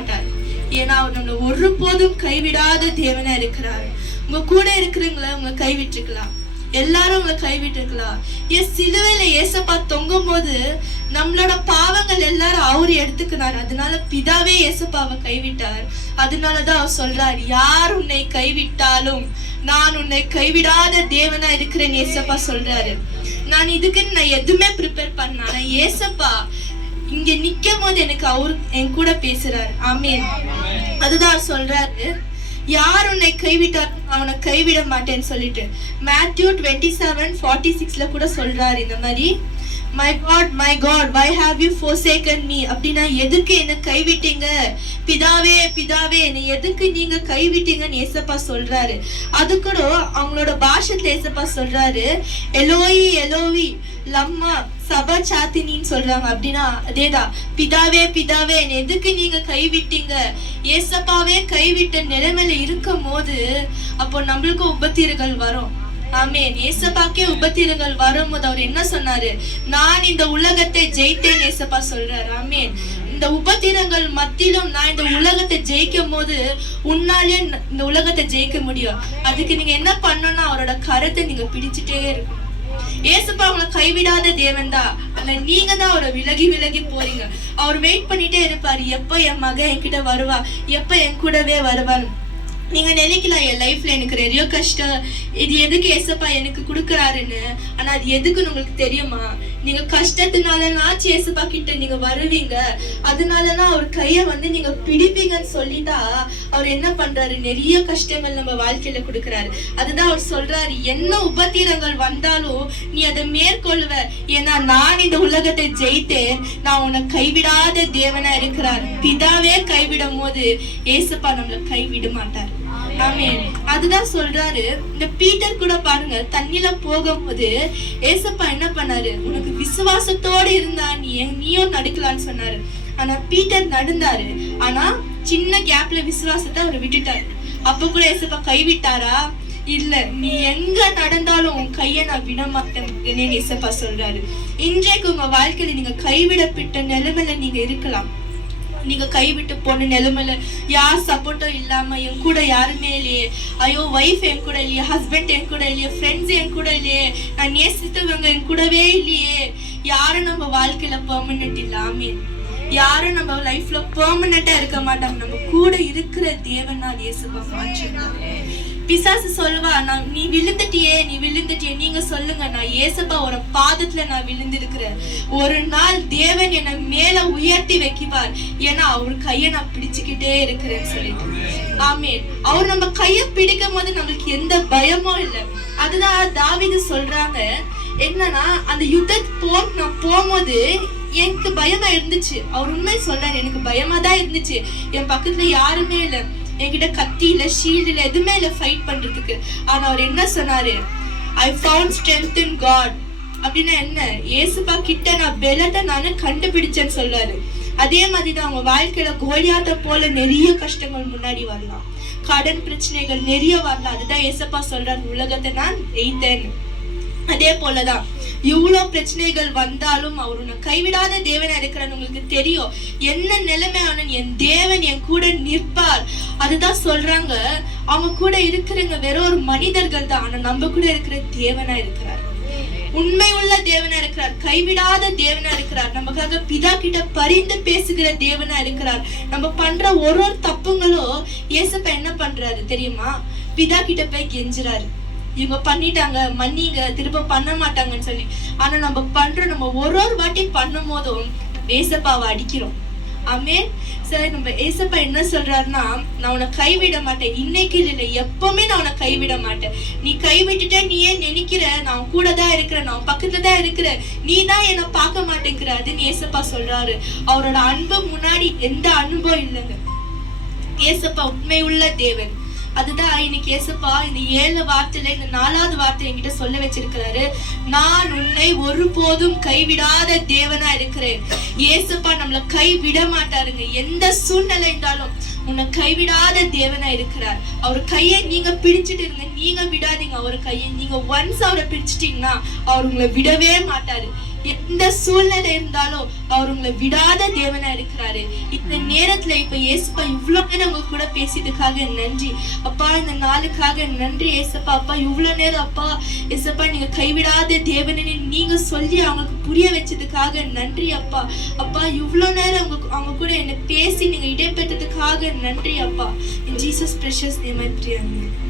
மாட்டார். ஏன்னா அவர் நம்மளை ஒருபோதும் கைவிடாத தேவனா இருக்கிறார். உங்க கூட இருக்கிறவங்கள உங்களை கைவிட்டுருக்கலாம், எல்லாரும் உங்களை கைவிட்டுருக்கலாம். சிலுவையில ஏசப்பா தொங்கும் போது நம்மளோட பாவங்கள் எல்லாரும் அவரு எடுத்துக்கினார். அதனால பிதாவே ஏசப்பாவை கைவிட்டார். அதனாலதான் அவர் சொல்றார், யார் உன்னை கைவிட்டாலும் நான் உன்னை கைவிடாத தேவனா இருக்கிறேன் ஏசப்பா சொல்றாரு. நான் எதுவுமே ப்ரிப்பேர் பண்ண, ஆனா ஏசப்பா இங்க நிக்கும் போது எனக்கு அவரு என் கூட பேசுறாரு. ஆமீன். அதுதான் சொல்றாரு, யார் உன்னை கைவிட்டார் அவனை கைவிட மாட்டேன்னு சொல்லிட்டு. மேத்யூ 27:46 கூட சொல்றாரு இந்த மாதிரி, my God, why have you forsaken me? அப்படின்னா எதுக்கு என்ன கைவிட்டீங்க பிதாவே, பிதாவே என்னை எதுக்கு நீங்க கைவிட்டீங்கன்னு ஏசப்பா சொல்றாரு. அது கூட அவங்களோட பாஷத்துல ஏசப்பா சொல்றாரு, எலோயி எலோவி லம்மா சபா சாத்தினின்னு சொல்றாங்க. அப்படின்னா அதேதான், பிதாவே பிதாவே என்னை எதுக்கு நீங்க கைவிட்டீங்க. ஏசப்பாவே கைவிட்ட நிலைமையில இருக்கும் போது அப்போ நம்மளுக்கு உபத்திரங்கள் வரும். ஆமேன். ஏசப்பாக்கே உபத்திரங்கள் வரும்போது அவர் என்ன சொன்னாரு, நான் இந்த உலகத்தை ஜெயித்தேன் ஏசப்பா சொல்றாரு. ஆமேன். இந்த உபத்திரங்கள் மத்தியிலும் நான் இந்த உலகத்தை ஜெயிக்கும் போது உன்னாலே இந்த உலகத்தை ஜெயிக்க முடியும். அதுக்கு நீங்க என்ன பண்ணணும்னா அவரோட கரத்தை நீங்க பிடிச்சிட்டே இருக்கணும். ஏசப்பா அவங்களை கைவிடாத தேவன் தான், ஆனா நீங்க தான் அவரை விலகி விலகி போறீங்க. அவர் வெயிட் பண்ணிட்டே இருப்பாரு, எப்ப என் மகன் என்கிட்ட வருவா, எப்ப என் கூடவே வருவான்னு. நீங்க நினைக்கலாம் என் லைஃப்ல எனக்கு நிறைய கஷ்டம், இது எதுக்கு ஏசப்பா எனக்கு கொடுக்குறாருன்னு. ஆனா அது எதுக்குன்னு உங்களுக்கு தெரியுமா? நீங்க கஷ்டத்தினாலனாச்சு ஏசப்பா கிட்ட நீங்க வருவீங்க, அதனாலதான் அவர் கைய நீங்க பிடிப்பீங்கன்னு சொல்லிட்டா அவர் என்ன பண்றாரு, நிறைய கஷ்டங்கள் நம்ம வாழ்க்கையில கொடுக்குறாரு. அதுதான் அவர் சொல்றாரு, என்ன உபத்திரங்கள் வந்தாலும் நீ அதை மேற்கொள்ளுவ, ஏன்னா நான் இந்த உலகத்தை ஜெயித்தேன், நான் உன்னை கைவிடாத தேவனா இருக்கிறார். பிதாவே கைவிடும் போது ஏசப்பா நம்மளை கைவிட மாட்டார். ஆமென். அதுதான் சொல்றாரு. இந்த பீட்டர் கூட பாருங்க, தண்ணில போகும்போது ஏசப்பா என்ன பண்ணாரு, உனக்கு விசுவாசத்தோட இருந்தா நீயும் நடுக்கலான்னு சொன்னாரு. ஆனா பீட்டர் நடந்தாரு, ஆனா சின்ன கேப்ல விசுவாசத்தை அவர் விட்டுட்டாரு. அப்ப கூட ஏசப்பா கைவிட்டாரா? இல்ல, நீ எங்க நடந்தாலும் உன் கைய நான் விட மாட்டேன் ஏசப்பா சொல்றாரு. இன்றைக்கு உங்க வாழ்க்கையில நீங்க கைவிடப்பட்ட நிலைமையில நீங்க இருக்கலாம். நீங்க கைவிட்டு போன நிலைமையில யார் சப்போர்ட்டும் இல்லாம, என் கூட யாருமே இல்லையே, ஐயோ வைஃப் என் கூட இல்லையே, ஹஸ்பண்ட் என் கூட இல்லையே, ஃப்ரெண்ட்ஸ் என் கூட இல்லையே, நான் நேசித்தவங்க என் கூடவே இல்லையே. யாரும் நம்ம வாழ்க்கையில பெர்மனன்ட் இல்லாமே, யாரும் நம்ம லைஃப்ல பெர்மனண்டா இருக்க மாட்டாங்க. நம்ம கூட இருக்கிற தேவனால் இயேசுவா மாற்றினார். பிசாசு சொல்லுவா, நீ விழுந்துட்டியே, நீ விழுந்துட்டியே. நீங்க சொல்லுங்க, நான் ஏசப்பா ஒரு பாதத்துல நான் விழுந்திருக்கிறேன். ஒரு நாள் தேவன் என்னை மேல உயர்த்தி வைக்குவார், ஏன்னா அவர் கைய நான் பிடிச்சுக்கிட்டே இருக்கிறேன்னு சொல்லிட்டு. ஆமேன். அவர் நம்ம கைய பிடிக்கும் போது நம்மளுக்கு எந்த பயமும் இல்லை. அதுதான் தாவீது சொல்றாங்க, என்னன்னா அந்த யுத்தத்துக்கு நான் போகும்போது எனக்கு பயமா இருந்துச்சு. அவர் உண்மை சொல்றாரு, எனக்கு பயமா தான் இருந்துச்சு. என் பக்கத்துல யாருமே இல்லை, என்கிட்ட கத்தி இல்ல, ஷீல்டு இல்ல, எதுவுமே இல்ல ஃபைட் பண்றதுக்கு. ஆனா அவர் என்ன சொன்னாரு, I found strength in God. அப்படின்னா என்ன, ஏசப்பா கிட்ட நான் பெலத்தை நானு கண்டுபிடிச்சேன்னு சொல்றாரு. அதே மாதிரிதான் அவங்க வாழ்க்கையில கோலியாத்த போல நிறைய கஷ்டங்கள் முன்னாடி வரலாம், கடன் பிரச்சனைகள் நிறைய வரலாம். அதுதான் ஏசப்பா சொல்றாரு, உலகத்தை நான் ஜெயித்தேன்னு. அதே போலதான் இவ்வளவு பிரச்சனைகள் வந்தாலும் அவர் உன்னை கைவிடாத தேவனா இருக்கிறான்னு உங்களுக்கு தெரியும். என்ன நிலைமையான என் தேவன் என் கூட நிற்பார். அதுதான் சொல்றாங்க, அவங்க கூட இருக்கிறவங்க வெறும் ஒரு மனிதர்கள் தான், ஆனா நம்ம கூட இருக்கிற தேவனா இருக்கிறார். உண்மை உள்ள தேவனா இருக்கிறார், கைவிடாத தேவனா இருக்கிறார். நமக்காக பிதா கிட்ட பரிந்து பேசுகிற தேவனா இருக்கிறார். நம்ம பண்ற ஒரு தப்புங்களும் ஏசப்பா என்ன பண்றாரு தெரியுமா, பிதா கிட்ட போய் கெஞ்சுறாரு, இவங்க பண்ணிட்டாங்க மன்னிங்க, திரும்ப பண்ண மாட்டாங்கன்னு சொல்லி. ஆனா நம்ம ஒரு வாட்டி பண்ணும் போதும் ஏசப்பாவை அடிக்கிறோம். ஆமென். சரி, நம்ம ஏசப்பா என்ன சொல்றாருன்னா, நான் உன்னை கைவிட மாட்டேன், இன்னைக்கு இல்லை எப்பவுமே நான் உன்னை கைவிட மாட்டேன். நீ கைவிட்டுட்ட, நீ ஏன் நினைக்கிற நான் கூட தான் இருக்கிறேன், நான் பக்கத்துல தான் இருக்கிறேன், நீ தான் என்னை பார்க்க மாட்டேங்கிற அதுன்னு ஏசப்பா சொல்றாரு. அவரோட அன்பு முன்னாடி எந்த அன்பும் இல்லைங்க. ஏசப்பா உண்மை உள்ள தேவன். அதுதான் இன்னைக்கு ஏசப்பா இந்த 7 வார்த்தையில இந்த 4வது வார்த்தை என்கிட்ட சொல்ல வச்சிருக்கிறாரு, நான் உன்னை ஒருபோதும் கைவிடாத தேவனா இருக்கிறேன். ஏசப்பா நம்மள கைவிட மாட்டாருங்க. எந்த சூழ்நிலை இருந்தாலும் உன்னை கைவிடாத தேவனா இருக்கிறார். அவர் கையை நீங்க பிடிச்சிட்டு இருங்க, நீங்க விடாதீங்க அவர் கையை. நீங்க ஒன்ஸ் அவரை பிடிச்சிட்டீங்கன்னா அவர் உங்களை விடவே மாட்டாரு. எந்த சூழ்நிலை இருந்தாலும் அவர் உங்களை விடாத தேவனா இருக்கிறாரு. இந்த நேரத்துல இப்ப ஏசப்பா இவ்வளவு நேரம் உங்க கூட பேசியதுக்காக நன்றி அப்பா. இந்த நாளுக்காக நன்றி ஏசப்பா. அப்பா இவ்வளவு நேரம் அப்பா ஏசப்பா நீங்க கைவிடாத தேவனே நீங்க சொல்லி அவங்களுக்கு புரிய வச்சதுக்காக நன்றி அப்பா. அப்பா இவ்வளவு நேரம் அவங்க கூட என்ன பேசி நீங்க இடைப்பெற்றதுக்காக நன்றி அப்பா. In Jesus precious name I pray. Amen.